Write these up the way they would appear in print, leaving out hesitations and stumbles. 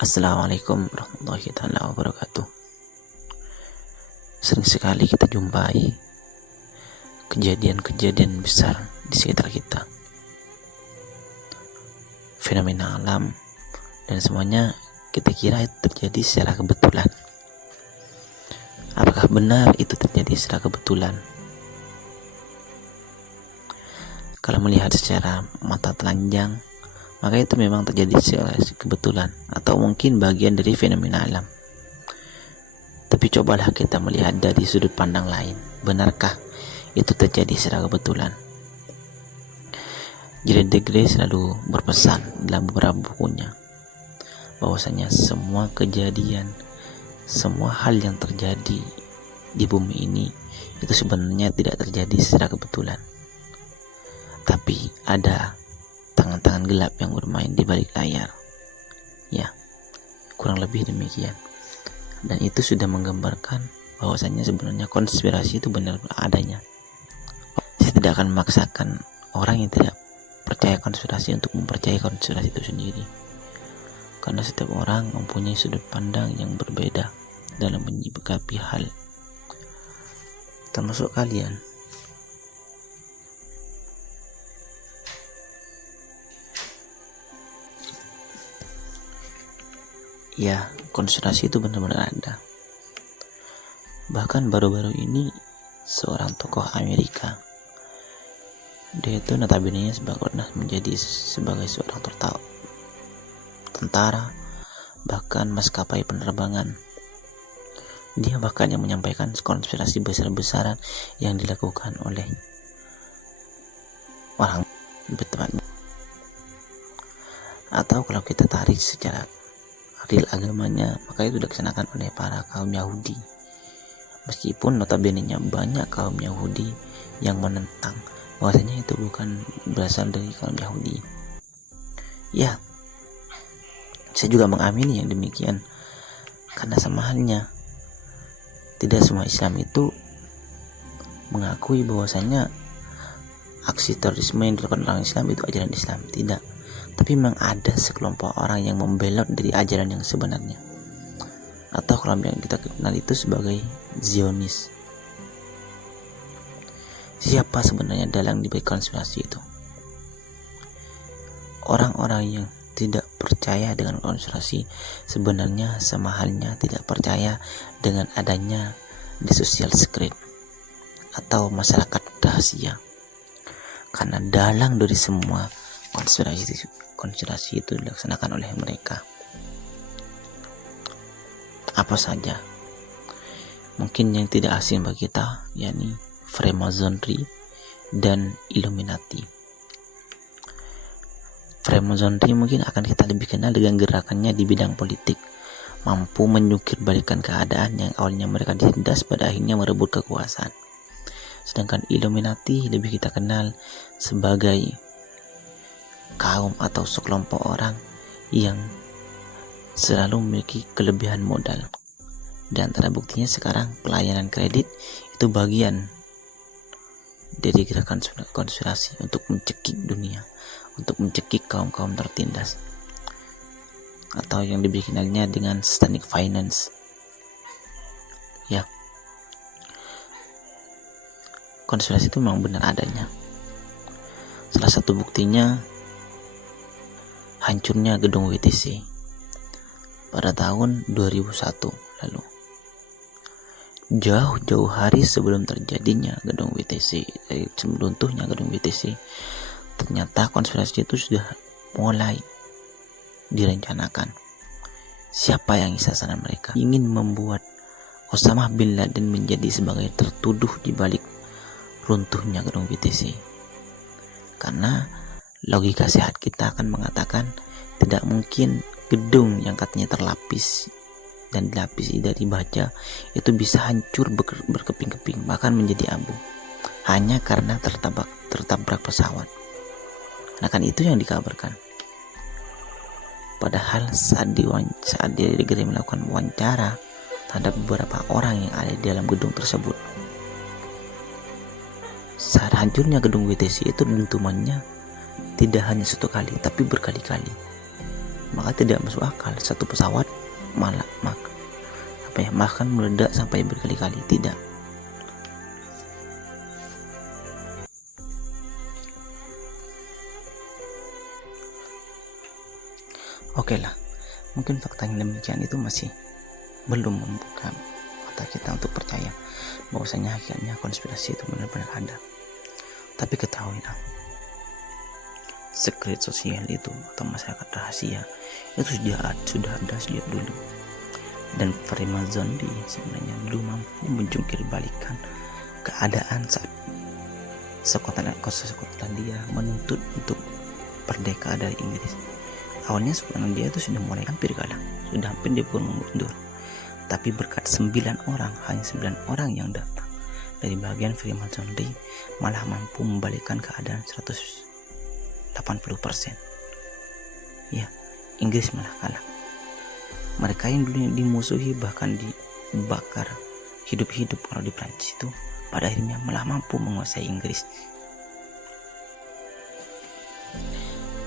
Assalamualaikum warahmatullahi wabarakatuh. Sering sekali kita jumpai kejadian-kejadian besar di sekitar kita, fenomena alam, dan semuanya kita kira itu terjadi secara kebetulan. Apakah benar itu terjadi secara kebetulan? Kalau melihat secara mata telanjang, maka itu memang terjadi secara kebetulan atau mungkin bagian dari fenomena alam. Tapi cobalah kita melihat dari sudut pandang lain. Benarkah itu terjadi secara kebetulan? Gilles de Gray selalu berpesan dalam beberapa bukunya bahwasanya semua kejadian, semua hal yang terjadi di bumi ini itu sebenarnya tidak terjadi secara kebetulan, tapi ada tangan-tangan gelap yang bermain di balik layar. Ya, kurang lebih demikian. Dan itu sudah menggambarkan bahwasanya sebenarnya konspirasi itu benar adanya. Saya tidak akan memaksakan orang yang tidak percaya konspirasi untuk mempercayai konspirasi itu sendiri, karena setiap orang mempunyai sudut pandang yang berbeda dalam menyikapi hal, termasuk kalian. Ya, konspirasi itu benar-benar ada. Bahkan baru-baru ini seorang tokoh Amerika, dia itu notabene pernah menjadi sebagai seorang tentara, bahkan maskapai penerbangan. Dia bahkan yang menyampaikan konspirasi besar-besaran yang dilakukan oleh orang berteman. Atau kalau kita tarik secara real agamanya, maka itu dilaksanakan oleh para kaum Yahudi. Meskipun notabene-nya banyak kaum Yahudi yang menentang bahwasanya itu bukan berasal dari kaum Yahudi. Ya, saya juga mengamini yang demikian, karena sama halnya tidak semua Islam itu mengakui bahwasanya aksi terorisme yang dilakukan orang Islam itu ajaran Islam. Tidak, tapi memang ada sekelompok orang yang membelot dari ajaran yang sebenarnya, atau kalau yang kita kenal itu sebagai Zionis. Siapa sebenarnya dalang di balik konspirasi itu? Orang-orang yang tidak percaya dengan konspirasi sebenarnya sama halnya tidak percaya dengan adanya di social secret atau masyarakat rahasia, karena dalang dari semua konspirasi itu dilaksanakan oleh mereka. Apa saja? Mungkin yang tidak asing bagi kita, yakni Freemasonry dan Illuminati. Freemasonry mungkin akan kita lebih kenal dengan gerakannya di bidang politik, mampu menjungkir balikan keadaan yang awalnya mereka ditindas pada akhirnya merebut kekuasaan. Sedangkan Illuminati lebih kita kenal sebagai kaum atau sekelompok orang yang selalu memiliki kelebihan modal. Dan antara buktinya sekarang pelayanan kredit itu bagian dari gerakan konspirasi untuk mencekik dunia, untuk mencekik kaum-kaum tertindas, atau yang lebih dikenalnya dengan satanic finance. Ya, konspirasi itu memang benar adanya. Salah satu buktinya hancurnya gedung WTC pada tahun 2001 lalu. Jauh-jauh hari sebelum terjadinya gedung WTC, sebelum runtuhnya gedung WTC, ternyata konspirasi itu sudah mulai direncanakan. Siapa yang sasaran mereka? Ingin membuat Osama bin Laden menjadi sebagai tertuduh di balik runtuhnya gedung WTC. Karena logika sehat kita akan mengatakan tidak mungkin gedung yang katanya terlapis dan dilapisi dari baja itu bisa hancur berkeping-keping, bahkan menjadi abu, hanya karena tertabrak pesawat. Nah, kan itu yang dikabarkan. Padahal saat dia melakukan wawancara terhadap beberapa orang yang ada di dalam gedung tersebut, saat hancurnya gedung WTC itu dentumannya tidak hanya satu kali tapi berkali-kali. maka tidak masuk akal satu pesawat malah makan meledak sampai berkali-kali. Tidak. Oke lah, mungkin fakta yang demikian itu masih belum membuka mata kita untuk percaya bahwasanya hakikatnya konspirasi itu benar-benar ada. Tapi ketahuilah, sekret sosial itu atau masyarakat rahasia itu sudah ada sejak dulu. Dan Freemason sebenarnya dulu mampu menjungkir balikan keadaan saat Skotlandia menuntut untuk merdeka dari Inggris. Awalnya sebenarnya dia itu sudah mulai hampir kalah, sudah hampir dia pun mundur. Tapi berkat 9 orang, hanya 9 orang yang datang dari bagian Freemasonry malah mampu membalikkan keadaan 180%. Ya, Inggris malah kalah. Mereka yang dulunya dimusuhi bahkan dibakar hidup-hidup kalau di Prancis itu pada akhirnya malah mampu menguasai Inggris.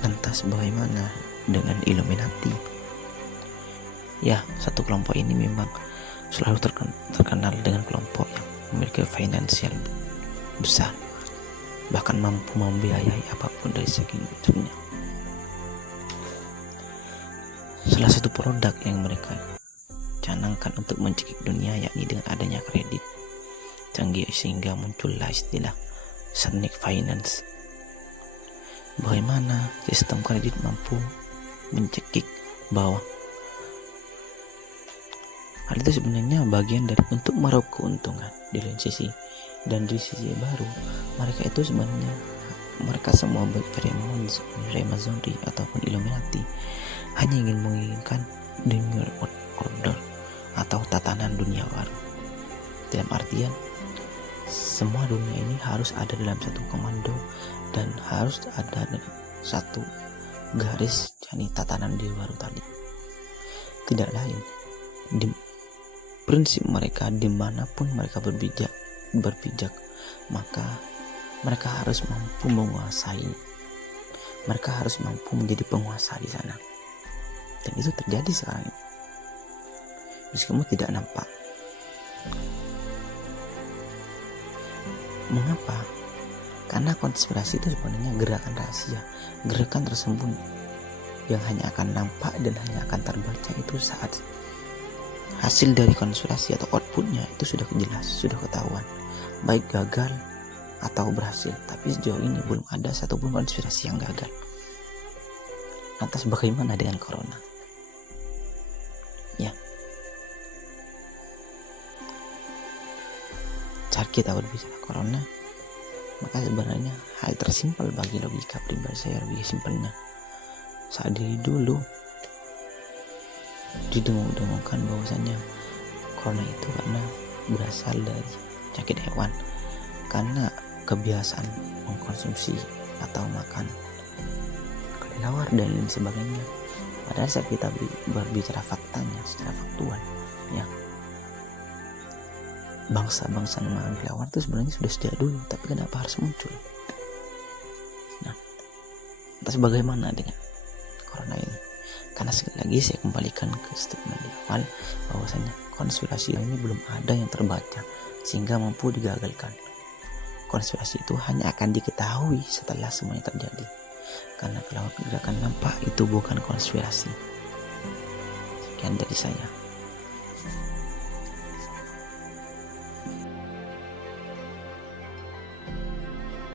Lantas bagaimana dengan Illuminati? Ya, satu kelompok ini memang selalu terkenal dengan kelompok yang memiliki finansial besar, bahkan mampu membiayai apapun dari segi dunia. Salah satu produk yang mereka canangkan untuk mencekik dunia yakni dengan adanya kredit canggih, sehingga muncullah istilah snake finance. Bagaimana sistem kredit mampu mencekik bawah? Hal itu sebenarnya bagian dari untuk meraup keuntungan di lain sisi. Dan di sisi baru, mereka itu sebenarnya mereka semua baik Freemasonry ataupun Illuminati hanya ingin menginginkan the new order atau tatanan dunia baru. Dalam artian semua dunia ini harus ada dalam satu komando dan harus ada dalam satu garis, yakni tatanan dunia baru tadi. Tidak lain, di prinsip mereka dimanapun mereka berpijak, maka mereka harus mampu menguasai. Mereka harus mampu menjadi penguasa di sana. Dan itu terjadi sekarang ini, meskipun tidak nampak. Mengapa? Karena konspirasi itu sebenarnya gerakan rahasia, gerakan tersembunyi yang hanya akan nampak dan hanya akan terbaca itu saat hasil dari konspirasi atau outputnya itu sudah jelas, sudah ketahuan, baik gagal atau berhasil. Tapi sejauh ini belum ada satupun konspirasi yang gagal. Lantas bagaimana dengan corona? Ya, saat kita berbicara corona, maka sebenarnya hal tersimpel bagi logika pribadi saya, lebih simpelnya saat dulu didengung-dengungkan bahwasanya corona itu karena berasal dari penyakit hewan, karena kebiasaan mengkonsumsi atau makan kelelawar dan lain sebagainya. Padahal saat kita berbicara faktanya secara faktual, ya, bangsa-bangsa yang makan kelelawar itu sebenarnya sudah sejak dulu, tapi kenapa harus muncul? Nah, terus bagaimana dengan corona ini? Karena sekali lagi saya kembalikan ke statement di awal bahwasanya konspirasi ini belum ada yang terbaca sehingga mampu digagalkan. Konspirasi itu hanya akan diketahui setelah semuanya terjadi. Karena kalau gerakan nampak itu bukan konspirasi. Sekian dari saya.